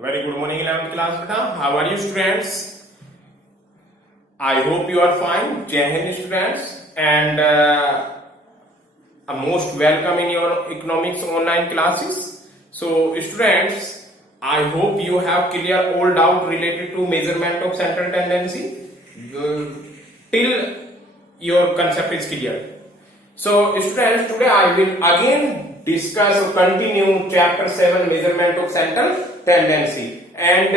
Very good morning, 11th class beta. How are you, students? I hope you are fine. Jai Hind, students, and most welcome in your economics online classes. So, students, I hope you have clear all doubt related to measurement of central tendency till your concept is clear. So, students, today I will again discuss or continue chapter 7 measurement of central tendency, and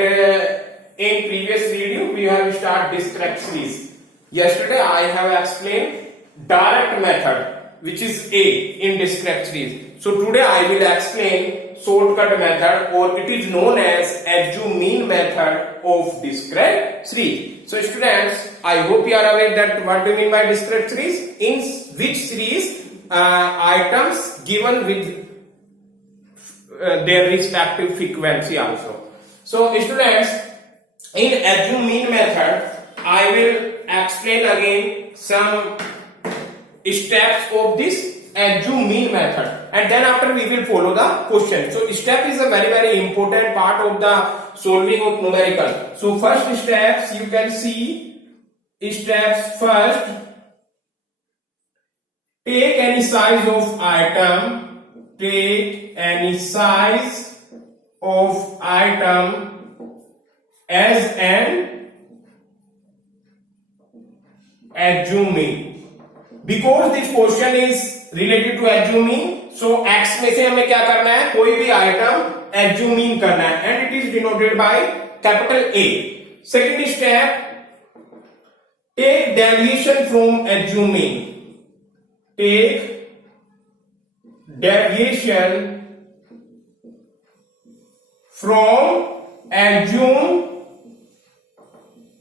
in previous video we have started discrete series. Yesterday I have explained direct method, which is A in discrete series. So today I will explain shortcut method, or it is known as assume mean method of discrete series. So students, I hope you are aware that what do you mean by discrete series, in which series items given with their respective frequency also. So students, in assume mean method I will explain again some steps of this assume mean method, and then after we will follow the question. So step is a very important part of the solving of numerical. So first steps, you can see steps. First, take any size of item, take any size of item as an assume mean. Because this question is related to assume mean, so x में से हमें क्या करना है, कोई भी item assume mean करना है, and it is denoted by capital A. Second step, take deviation from assume mean. Take deviation from assume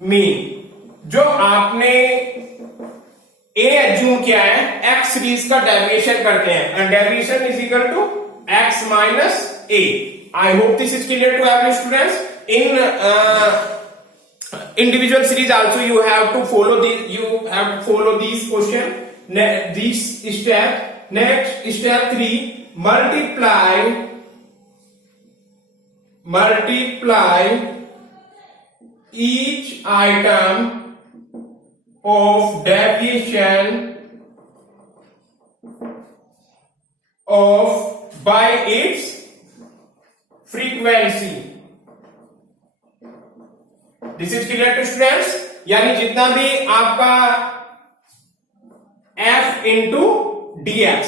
mean. जो आपने A assume किया है, x सीरीज का डेविएशन करते हैं, and deviation is equal to x minus A. I hope this is clear to every students. In individual series also you have to follow these question. This step. Next, step 3, multiply each item of deviation by its frequency. This is clear to students. यानी जितना भी आपका f into dx,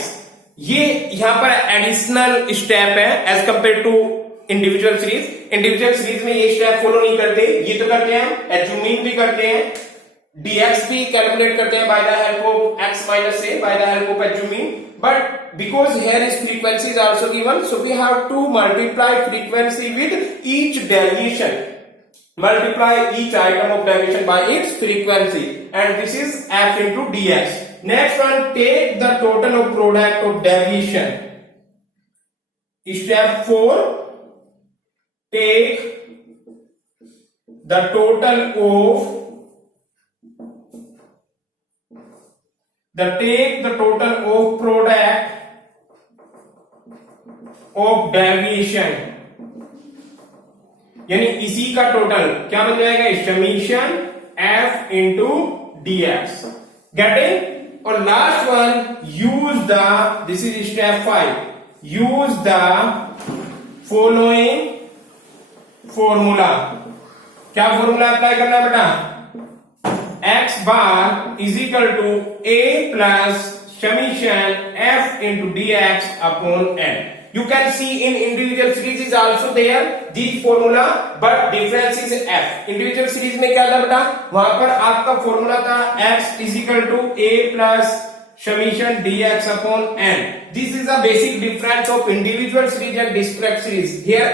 ये यहां पर additional step है as compare to individual series. Individual series में ये स्टेप फॉलो नहीं करते, ये तो करते हैं, assume mean भी करते हैं, dx भी कैलकुलेट करते हैं by the help of x minus a, by the help of assume mean. But because here is frequency is also given, so we have to multiply frequency with each deviation. Multiply each item of deviation by its frequency, and this is f into dx. Next one, take the total of product of deviation. Step 4, take the total of product of deviation, यानी इसी का total क्या बन जाएगा, summation f into dx. Getting? और last one, use the, this is step 5, use the following formula. क्या formula apply करना है बेटा, x bar is equal to a plus summation f into dx upon n. You can see in individual series is also there this formula, but difference is f. Individual series में क्या था बेटा, वहां पर आपका फॉर्मूला था x is equal to a plus summation dx upon n. This is the basic difference of individual series and discrete series. Here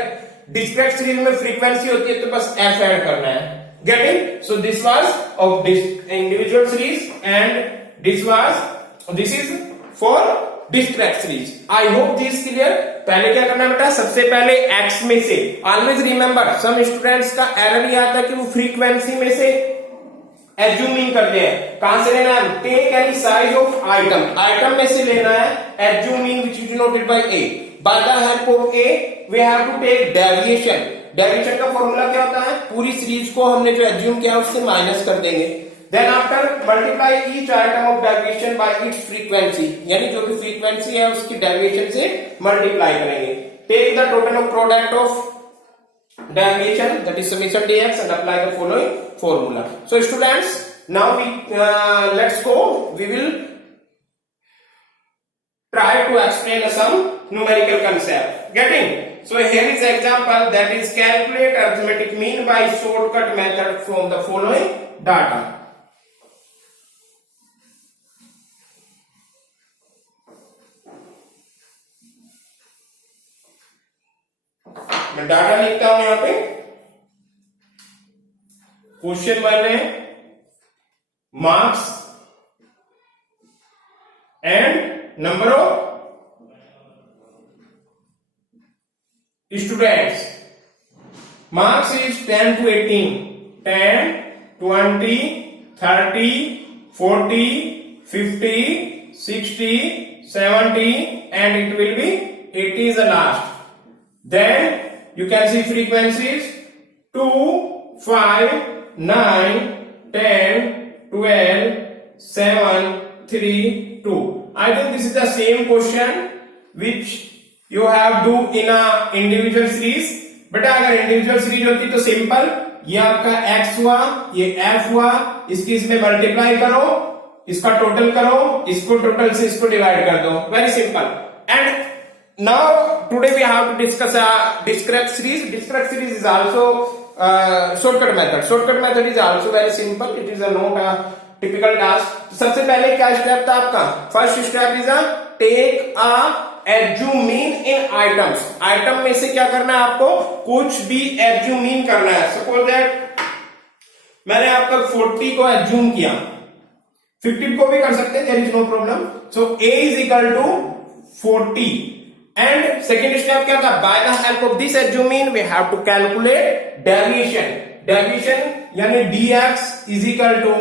discrete series में frequency होती है तो बस f ऐड करना है. Getting? So this was of this individual series, and this is for discrete series. I hope this is clear. पहले क्या करना है बेटा, सबसे पहले x में से, ऑलवेज रिमेंबर, सम स्टूडेंट्स का एरर ये आता है कि वो फ्रीक्वेंसी में से एज्यूमिंग करते हैं. कहां से लेना है, take any size of item में से लेना है, assuming which is denoted by a. By the help of a, we have to take deviation. Deviation का फॉर्मूला क्या होता है, पूरी सीरीज को हमने जो एज्यूम किया उससे माइनस कर देंगे, then after multiply each item of deviation by its frequency, यानी जो भी फ्रीक्वेंसी है उसकी डेविएशन से मल्टीप्लाई करेंगे। Take the total of product of deviation that is summation dx and apply the following formula. So students, now we let's go, we will try to explain some numerical concept. Getting? So here is example, that is calculate arithmetic mean by shortcut method from the following data. मैं data लिखता हूं यहां पे, question 1 है marks and number of students. Marks is 10 to 18, 10, 20, 30, 40, 50, 60, 70, and it will be 80 is the last. Then you can see frequencies 2, 5, 9, 10, 12, 7, 3, 2. I think this is the same question which you have do in a individual series. बेटा अगर individual series होती तो simple, ये आपका x हुआ, ये f हुआ, इसकी इसमें मल्टीप्लाई करो, इसका टोटल करो, इसको टोटल से इसको डिवाइड कर दो, very simple. And now today we have to discuss discrete series. Discrete series is also shortcut method. Shortcut method is also very simple. It is a not a typical task. सबसे पहले क्या step था आपका, first step is a take a assume mean in items. Item में से क्या करना है आपको, कुछ भी एज्यूम मीन करना है. सपोज दैट मैंने आपका 40 को एज्यूम किया, 50 को भी कर सकते हैं, there is no problem. So a is equal to 40 and second step क्या था, by the help of this assume mean we have to calculate deviation. Deviation यानी dx is equal to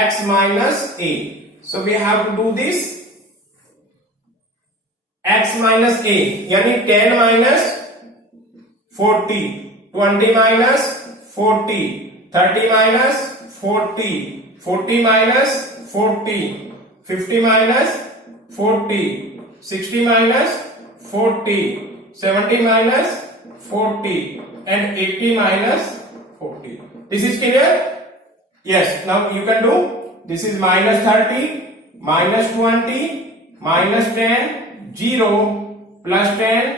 x minus a. So we have to do this x minus a, यानी 10 minus 40, 20 minus 40, 30 minus 40, 40 minus 40, 50 minus 40, 60 minus 40, 70 minus 40, and 80 minus 40. This is clear? Yes. Now you can do. This is minus 30, minus 20, minus 10, 0, plus 10,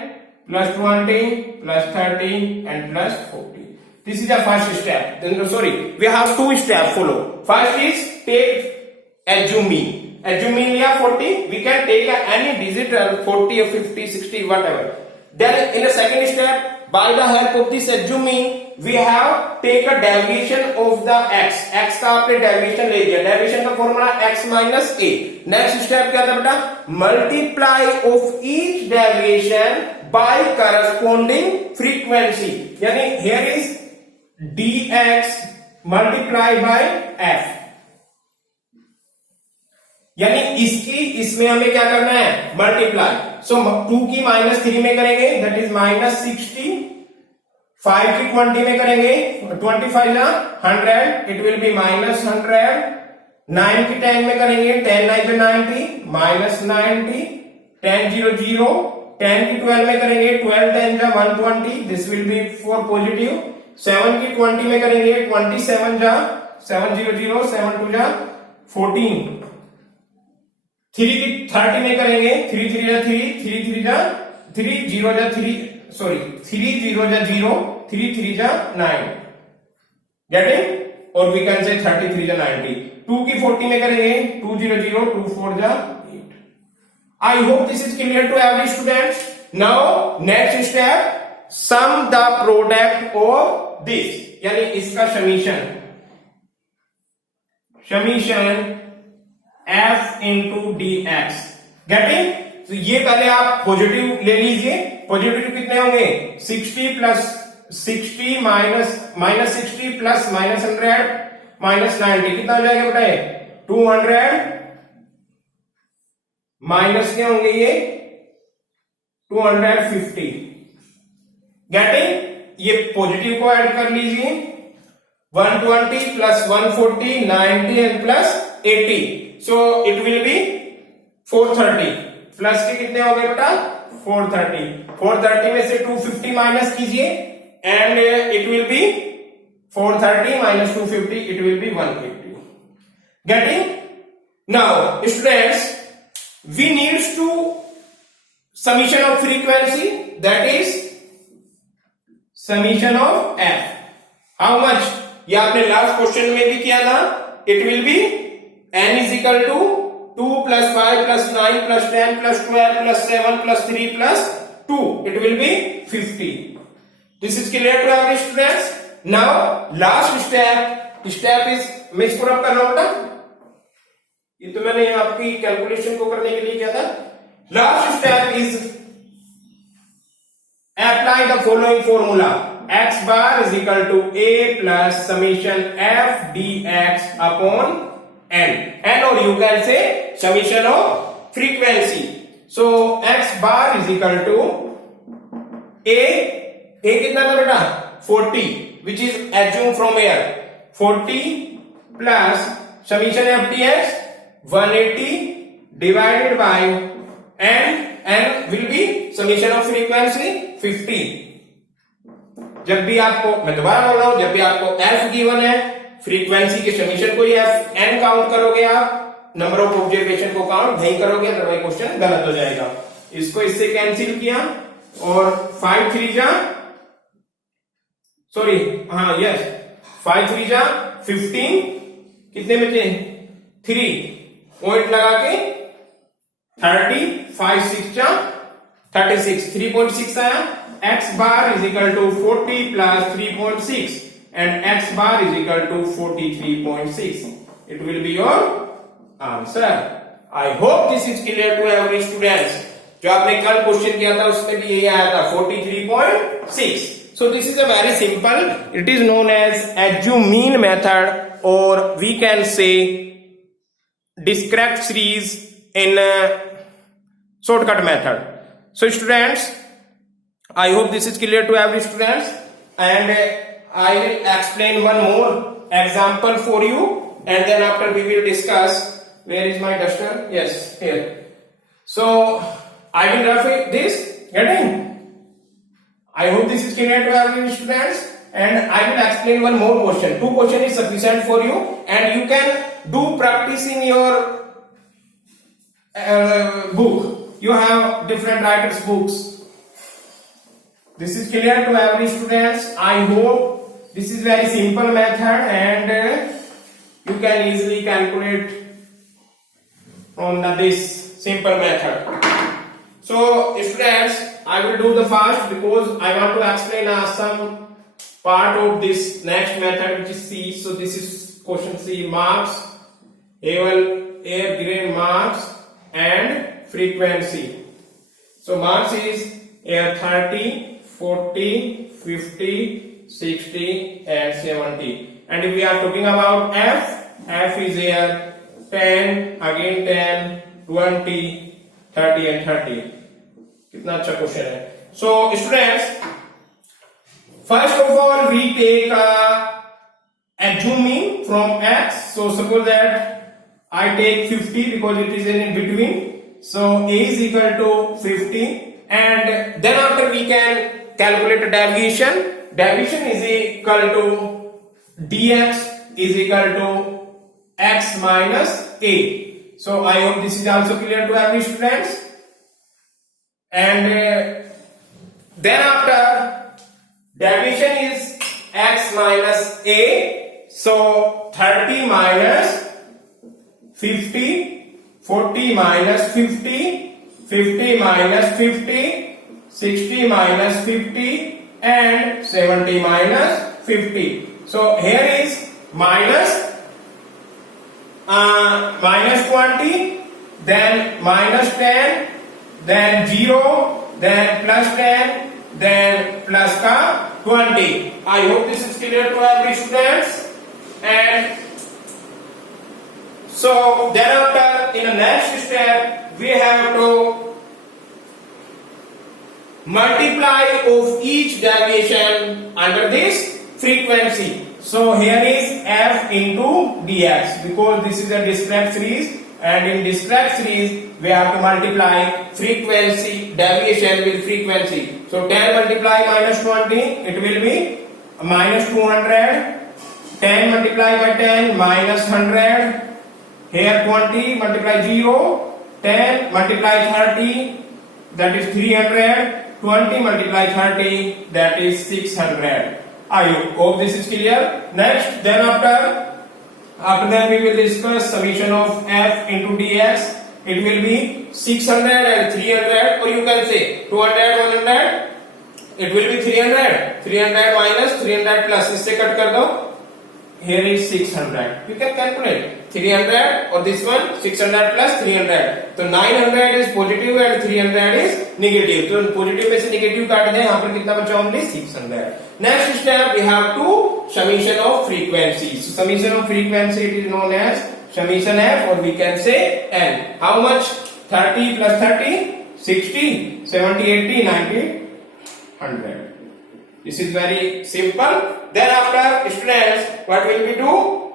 plus 20, plus 30, and plus 40. This is the first step. Then sorry, we have two steps follow. First is take assume mean. Assume mean लिया 40. We can take any digit 40 or 50, 60, whatever. Then in the second step, by the help of this assume mean, we have take a deviation of the x. x का आपने deviation ले लिया. Deviation का formula x minus a. Next step क्या था बेटा, multiply of each deviation by corresponding frequency. यानी here is dx multiply by f. यानी इसकी इसमें हमें क्या करना है, मल्टीप्लाई. सो 2 की माइनस 3 में करेंगे, दैट इज माइनस 60. 5 की 20 में करेंगे, 25 ना 100, इट विल बी माइनस 100. 9 की 10 में करेंगे, 10 9 पे 90, माइनस 90. 10 0 0. 10 की 12 में करेंगे, 12 10 जा 120, दिस विल बी 4 पॉजिटिव. 7 की 20 में करेंगे, 27 जा 7 0 0, 7 2 जा 14. 3 की 30 में करेंगे, 3 3 जा 3, 3 3 जा 3, 0 जा 3, सॉरी 3 0 जा 0, 3 3 जा 9. गेटिंग? और वी कैन से 33 जा 90. 2 की 40 में करेंगे, 2 0 0, 2 4 जा 8. I hope this is clear to every students. Now next step, sum the product of this, यानी इसका summation. Summation f into dx. Getting? तो ये पहले आप पॉजिटिव ले लीजिए. पॉजिटिव कितने होंगे, 60 plus 60 minus 60 plus minus 100 minus 90, कितना हो जाएगा बेटा, 200 माइनस क्या होंगे ये 250. गेटिंग? ये पॉजिटिव को ऐड कर लीजिए, 120 plus 140 90 and plus 80, so it will B 430। Plus के कितने हो गए बेटा 430। 430 में से 250 माइनस कीजिए and it will B 430 minus 250, it will be 150. Getting? Now, students, we need to summation of frequency, that is summation of f. How much? ये आपने लास्ट क्वेश्चन में भी किया था. It will be n is equal to 2 plus 5 plus 9 plus 10 plus 12 plus 7 plus 3 plus 2. It will be 50. This is clear to every students? Now last step is मैं इसको रब कर रहा हूं बेटा, ये तो मैंने आपकी कैलकुलेशन को करने के लिए किया था. Last step is apply the following formula. x bar is equal to a plus summation f dx upon n, or you can say summation of frequency. So x bar is equal to a कितना था बेटा 40, which is assumed from here 40 plus summation f dx 180 divided by n will be summation of frequency 50. जब भी आपको, मैं दोबारा बोल रहा हूं, जब भी आपको f गिवन है, फ्रीक्वेंसी के समीशन को f n काउंट करोगे, आप नंबर ऑफ ऑब्जर्वेशन को काउंट नहीं करोगे, अदरवाइज क्वेश्चन गलत हो जाएगा. इसको इससे कैंसिल किया और 5 3 जा, सॉरी हाँ यस 5 3 जा 15, कितने बचे 3 पॉइंट लगा के 30, 5 6 जा 36, 3.6 आया. x bar is equal to 40 plus 3.6 and x bar is equal to 43.6. It will be your answer. I hope this is clear to every students. जो आपने कल क्वेश्चन किया था उसमें भी यही आया था 43.6. So this is a very simple. It is known as assume mean method, or we can say discrete series in shortcut method. So students, I hope this is clear to every students, and I will explain one more example for you, and then after we will discuss. Where is my duster? Yes, here. So I will rough this. Getting? I hope this is clear to every students, and I will explain one more question. 2 question is sufficient for you, and you can do practice in your book. You have different writers books. This is clear to every students. I hope this is very simple method, and you can easily calculate from this simple method. So students, I will do the fast because I want to explain some part of this next method, which is C. So this is question C, marks, air grain marks and frequency. So marks is air 30, 40, 50, 60 and 70. And if we are talking about f is here 10, again 10, 20, 30 and 30. कितना अच्छा question है. So students, first of all we take assuming from x. So suppose that I take 50 because it is in between. So a is equal to 50, and then after we can calculate the deviation. Deviation is equal to dx is equal to x minus a. So I hope this is also clear to every students. And then after deviation is x minus a. So 30 minus 50, 40 minus 50, 50 minus 50, 60 minus 50 and 70 minus 50. So here is minus 20, then minus 10, then 0, then plus 10, then plus 20. I hope this is clear to every students. And so thereafter in the next step we have to multiply of each deviation under this frequency. So here is f into dx, because this is a discrete series, and in discrete series we have to multiply frequency deviation with frequency. So 10 multiply minus 20, it will be minus 200. 10 multiply by 10 minus 100. Here 20 multiply 0. 10 multiply 30, that is 300. 20 multiply 30, that is 600. I hope this is clear. Next, then after that we will discuss summation of f into dx. It will be 600 and 300, or you can say 200 100. It will be 300. 300 minus 300 plus, इससे cut कर दो. Here is 600. You can calculate 300 or this one 600 plus 300. So 900 is positive and 300 is negative. So positive में से negative काट दें. यहाँ पर कितना बचा only 600. Next step we have to summation of frequency. So summation of frequency, it is known as summation f, or we can say n. How much? 30 plus 30, 60, 70, 80, 90, 100. This is very simple. Then after, students, what will we do?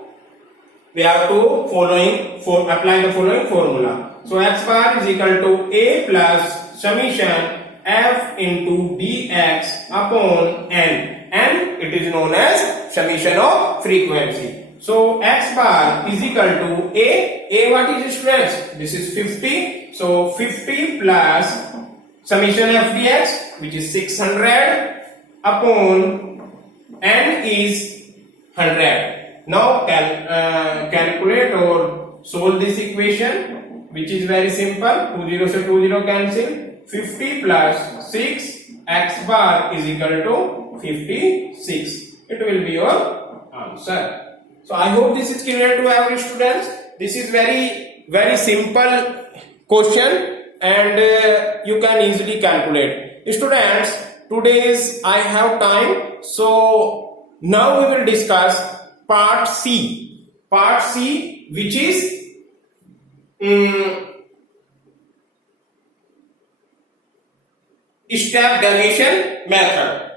We have to apply the following formula. So x bar is equal to a plus summation f into dx upon n. And it is known as summation of frequency. So x bar is equal to a. A what is, students? This is 50. So 50 plus summation f dx, which is 600, upon n is 100. Now calculate or solve this equation, which is very simple. 2 0 से 2 0 cancel. 50 plus 6, x bar is equal to 56. It will be your answer. So I hope this is clear to every students. This is very simple question, and you can easily calculate. Students, today's I have time, so now we will discuss part C. Part C, which is step deviation method.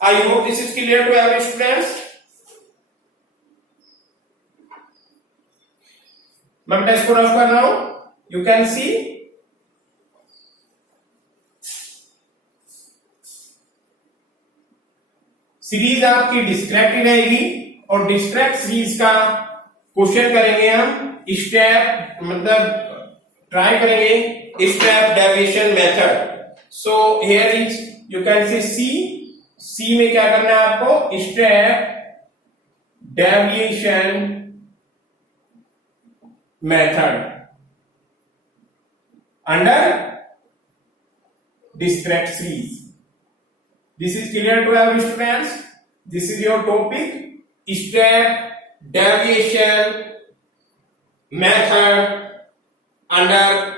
I hope this is clear to every students. मैं test को rough कर रहा हूं. You can see series आपकी discrete ही रहेगी, और discrete series का question करेंगे हम स्टेप, मतलब ट्राई करेंगे step deviation method. So here is you can see C में क्या करना है आपको? Step deviation method under discrete series. This is clear to every students. This is your topic, step deviation method under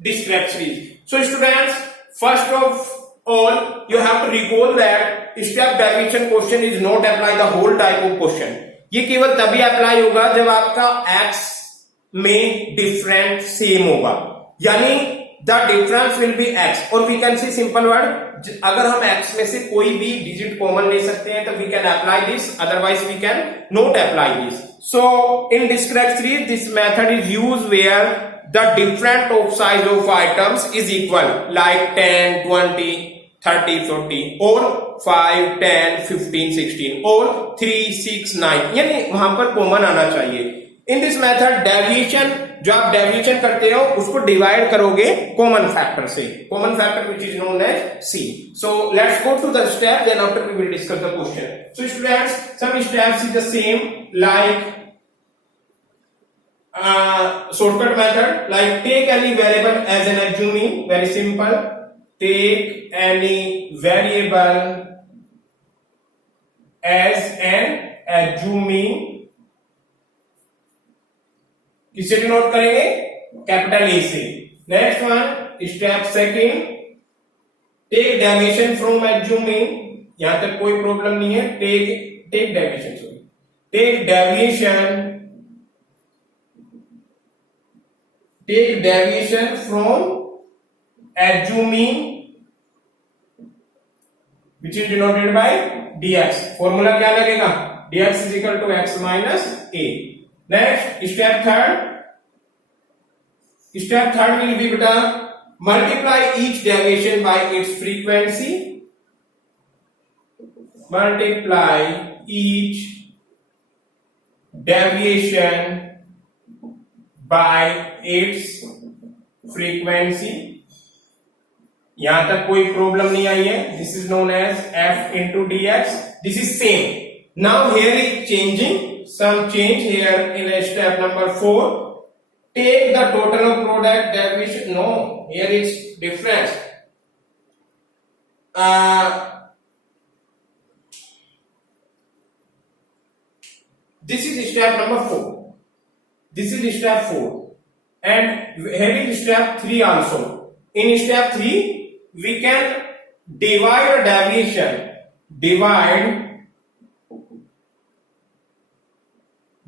discrete series. So students, first of all you have to recall that step deviation question is not apply the whole type of question. ये केवल तभी apply होगा जब आपका x में different same होगा, यानी the difference will be x, और we can see simple word, अगर हम x में से कोई भी डिजिट कॉमन ले सकते हैं तो we can apply this, otherwise we can not apply this. So in discrete series this method is used where the different of size of items is equal, like 10, 20, 30, 40, और 5, 10, 15, 16, और 3, 6, 9, यानी वहां पर कॉमन आना चाहिए. इन दिस मेथड डेविएशन, जो आप deviation करते हो उसको डिवाइड करोगे कॉमन फैक्टर से, common factor which is known as C. So let's go to the step, then after we will discuss the question. So students, some steps is the same, like shortcut method, like take any variable as an assuming, very simple. Take any variable as an assuming, किससे denote करेंगे? Capital A से. Next one, step second, take deviation from assuming, यहां तक कोई problem नहीं है. Take deviation, sorry, take deviation from assuming which is denoted by dx. Formula क्या लगेगा? dx is equal to x minus a. Next, step third will be beta multiply each deviation by its frequency. Multiply each deviation by its frequency. यहां तक कोई problem नहीं आई है. This is known as f into dx. This is same. Now here is changing, some change here in step number 4. Take the total of product deviation. No, here is difference. This is step number 4. This is step 4. And here is step 3 also. In step 3, we can divide a deviation. Divide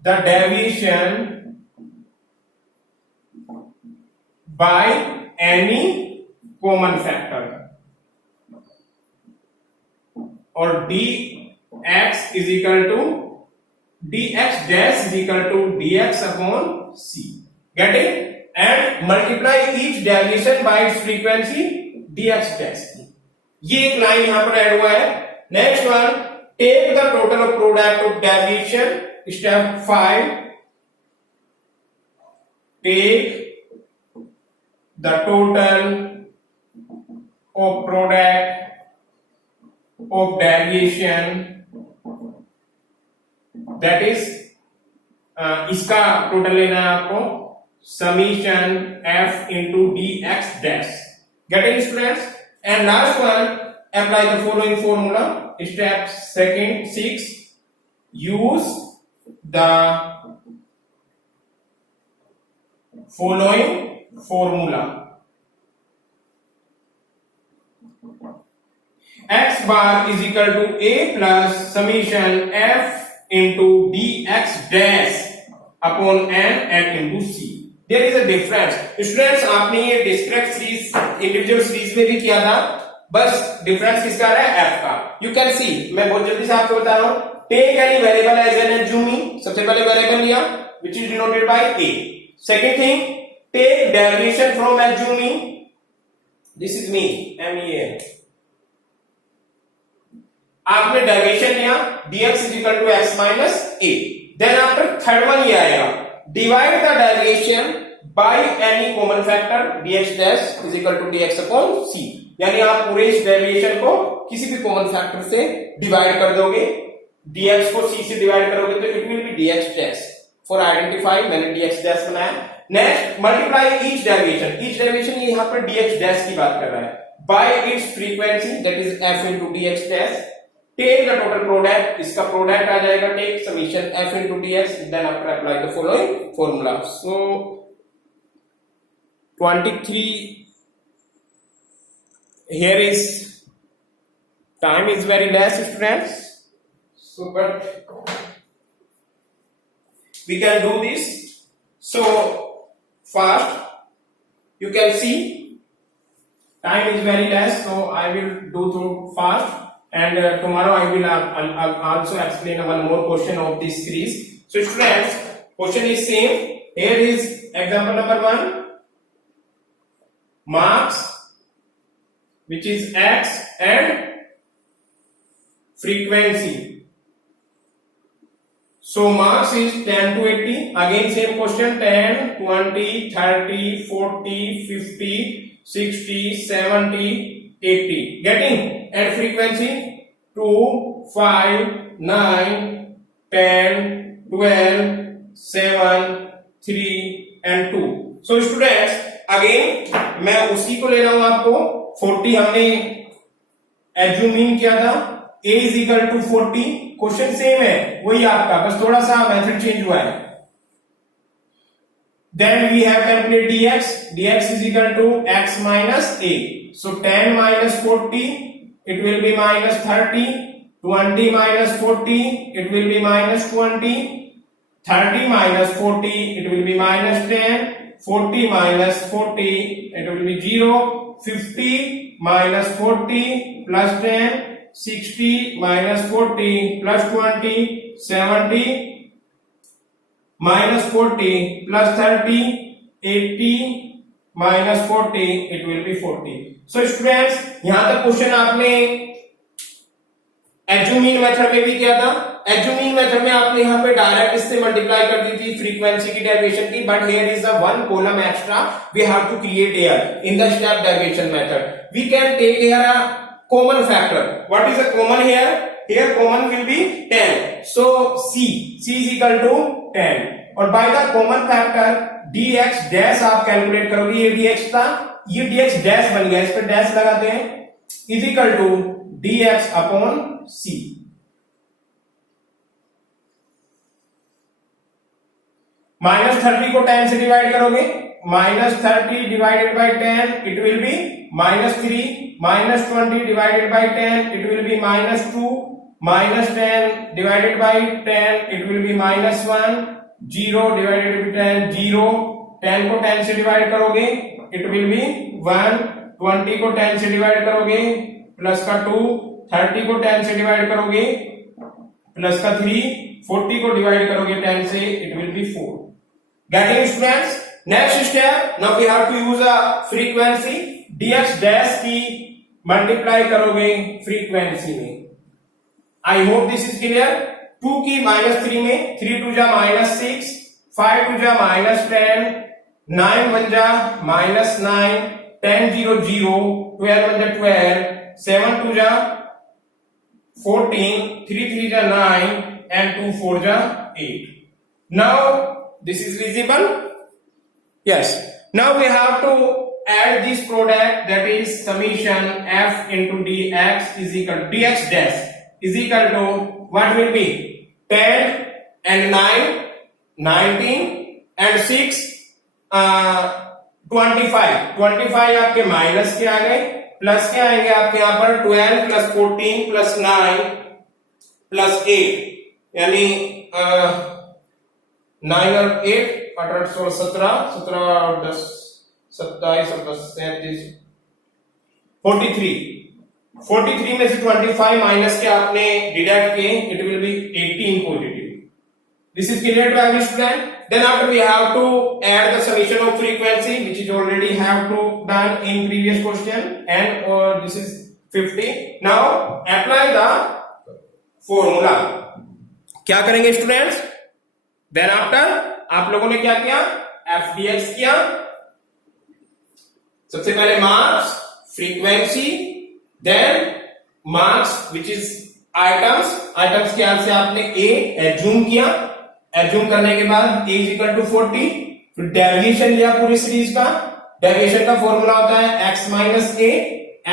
the deviation by any common factor, or dx is equal to dx dash is equal to dx upon c. Getting? And multiply each deviation by its frequency dx dash. ये एक line यहां पर add हुआ है. Next one, take the total of product of deviation. Step 5, take the total of product of deviation, that is इसका total लेना है आपको, summation f into dx dash. Getting students? And last one, apply the following formula. Step 6, use the following formula. X bar is equal to a plus summation f into dx dash upon n and into c. There is a difference. Students, आपने ये discrete series individual series में भी किया था. बस difference किसका है? f का. यू कैन सी, मैं बहुत जल्दी से आपको बता रहा हूं. Take any variable as an assuming. सबसे पहले वेरिएबल लिया which is denoted by a. Second thing, take derivation from assuming. This is me, MEA. आपने डेरिवेशन लिया dx is equal to x minus a. Then after third one ये आएगा, divide the derivation by any common factor dx dash is equal to dx upon c. यानी आप पूरे इस derivation को किसी भी कॉमन फैक्टर से डिवाइड कर दोगे, dx को c से डिवाइड करोगे तो it will B dx dash. For identify मैंने dx dash बनाया. Next, multiply each derivation. Each derivation ये यहां पर dx dash की बात कर रहा है. By its frequency that is f into dx dash. Take the total product. इसका प्रोडक्ट आ जाएगा take summation f into dx. Then after apply the following formula. So 23 here is time is very less students, so but we can do this so fast. You can see time is very less, so I will do through fast, and tomorrow I will I'll also explain one more question of this series. So students, question is same. Here is example number 1, marks which is x and frequency. So marks is 10 to 80. Again same question, 10, 20, 30, 40, 50, 60, 70, 80. Getting? And frequency 2, 5, 9, 10, 12, 7, 3 and 2. So students, again मैं उसी को ले रहा हूं आपको. 40 हमने assuming किया था, a is equal to 40. Question same है वही आपका, बस थोड़ा सा मेथड चेंज हुआ है. Then we have calculated dx. dx is equal to x minus a. So 10 minus 40, it will be minus 30. 20 minus 40, it will be minus 20. 30 minus 40, it will be minus 10. 40 minus 40, it will be 0. 50 minus 40 plus 10, 60 minus 40 plus 20, 70 minus 40 plus 30, 80 minus 40, it will be 40. So students, यहां तक question आपने assuming method में भी किया था। Assuming method में आपने यहाँ पे डायरेक्ट इससे मल्टीप्लाई कर दी थी फ्रीक्वेंसी की डेरिवेशन की, but here is the one column extra we have to create here in the step derivation method. We can take here a common factor. What is the common here? Here common will be 10, so c is equal to 10, और by the common factor dx dash आप calculate करोगे। ये dx था, ये dx dash बन गया, इस पर डैश लगाते हैं, is equal to dx upon c। -30 को 10 से डिवाइड करोगे, -30 divided by 10 it will be -3, -20 divided by 10 it will be -2, -10 divided by 10 it will be -1, 0 divided by 10 0, 10 को 10 से डिवाइड करोगे इट विल बी 1, 20 को 10 से डिवाइड करोगे प्लस का 2, 30 को 10 से डिवाइड करोगे प्लस का 3, 40 को डिवाइड करोगे 10 से it will B 4। Getting students? Next step, now we have to use a frequency, dx dash की मल्टीप्लाई करोगे फ्रीक्वेंसी में। आई होप दिस इज क्लियर। 2 की -3 में 3 2 जा -6, 5 2 जा -10, 9 1 जा -9, 10 0 0, 12 1 जा 12, 7 2 जा 14, 3 3 जा 9 and 2 4 ja 8. Now this is visible. Yes, now we have to add this product, that is summation f into dx is equal to dx dash is equal to what will be 10 and 9 19 and 6 25 आपके minus के आ गए, plus के आएंगे आपके यहाँ पर 12 plus 14 plus 9 plus 8, यानी 9 और 8 18 16 17 17 और 10 27 और 10 37 43 में से 25 माइनस के आपने डिडक्ट किए, it will be 18 positive. This is clear to every student. Then after we have to add the summation of frequency, which is already have to done in previous question, and this is 50. Now apply the formula. क्या करेंगे students? Then after आप लोगों ने क्या किया? FDX किया। सबसे पहले marks, frequency, then marks which is items के ख्याल से आपने A एज्यूम किया, एज्यूम करने के बाद a इज इक्वल टू 40, फिर डेविएशन लिया पूरी सीरीज का। डेविएशन का फॉर्मूला होता है x माइनस ए,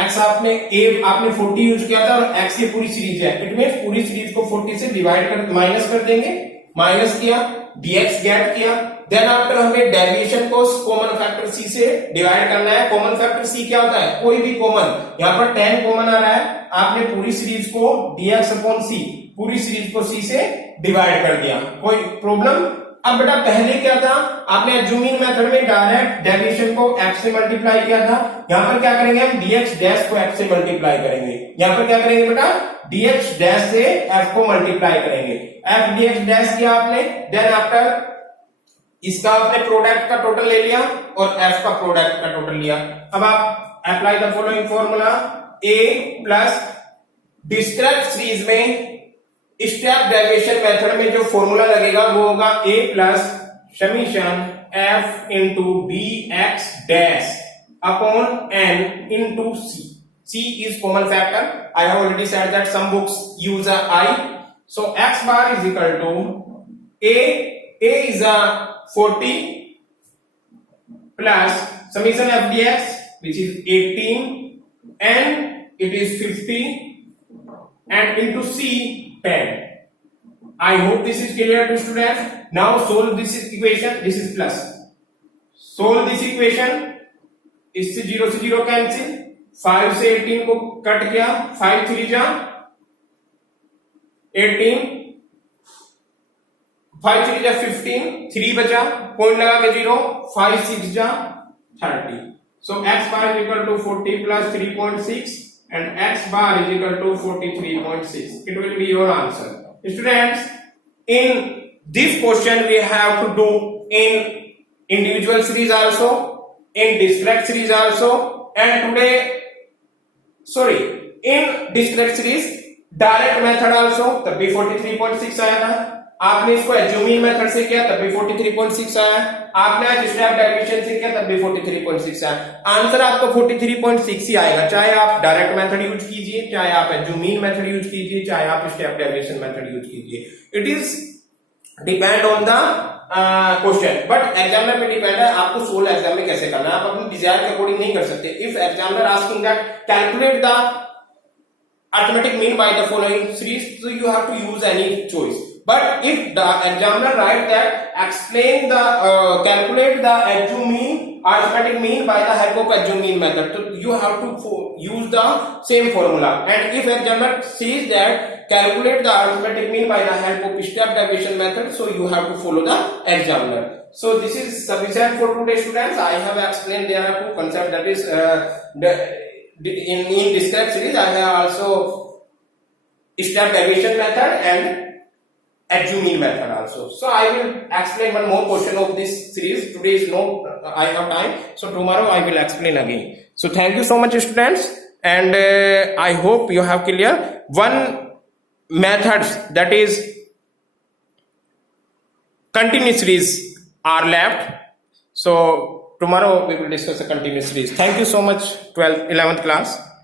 x आपने 40 यूज किया था और x ये पूरी सीरीज है, इट मींस पूरी सीरीज को 40 से डिवाइड कर माइनस कर देंगे, माइनस किया, dx गेट किया। देन आफ्टर हमें डेविएशन को कॉमन फैक्टर c से डिवाइड करना है। कॉमन फैक्टर c क्या होता है? कोई भी कॉमन, यहाँ पर 10 कॉमन आ रहा है, आपने पूरी सीरीज को dx अपॉन c, पूरी सीरीज को c से डिवाइड कर दिया, कोई प्रॉब्लम? अब बेटा पहले क्या था, आपने एज्यूमिंग मेथड में डायरेक्ट डेविएशन को x से मल्टीप्लाई किया था, यहां पर क्या करेंगे हम? dx डैश को f से मल्टीप्लाई करेंगे। यहां पर क्या करेंगे बेटा? dx डैश से f को मल्टीप्लाई करेंगे। f dx डैश किया आपने, देन आफ्टर इसका आपने प्रोडक्ट का टोटल ले लिया और f का प्रोडक्ट का टोटल लिया। अब आप apply the following formula, a plus discrete series में स्टेप डेविएशन मेथड में जो फॉर्मूला लगेगा वो होगा a plus summation f into dx dash upon n into c। c is common factor. I have already said that some books use a I. So x bar is equal to a is a 40 plus summation f dx which is 18 and it is 50 and into c 10. I hope this is clear to students. Now solve this equation. This is plus. Solve this equation. इससे 0 से 0 cancel, 5 से 18 को cut किया, 5 3 जा 18, 5 3 जा 15, 3 बचा, point लगा के 0, 5 6 जा 30। So x bar is equal to 40 plus 3.6 and x bar is equal to 43.6. It will be your answer. Students, in this question we have to do in individual series also, in discrete series also, and today, in discrete series direct method also, तब भी 43.6 आया ना. आपने इसको assuming method से किया तब भी 43.6 आया. आपने आज स्टेप डेरिवेशन से किया तब भी 43.6 आया. आंसर आपका 43.6 ही आएगा, चाहे आप डायरेक्ट मेथड यूज कीजिए, चाहे आप एज्यूमिंग मेथड यूज कीजिए, चाहे आप स्टेप डेरिवेशन मेथड यूज कीजिए. It is depend on the question, but examiner पे डिपेंड है आपको सोल्व एग्जाम में कैसे करना है. आप अपनी डिजायर के अकॉर्डिंग नहीं कर सकते. If examiner asking that calculate the arithmetic mean by the following series, so you have to use any choice. But if the examiner write that explain the calculate the arithmetic mean by the help of adjoint method, so you have to use the same formula. And if examiner says that calculate the arithmetic mean by the help of step deviation method, so you have to follow the examiner. So this is sufficient for today, students. I have explained there are two concepts, that is in discrete series I have also step deviation method and adjoint method also. So I will explain one more portion of this series. Today is no I have time, so tomorrow I will explain again. So thank you so much, students, and I hope you have clear one methods, that is continuous series are left. So tomorrow we will discuss a continuous series. Thank you so much, 11th class.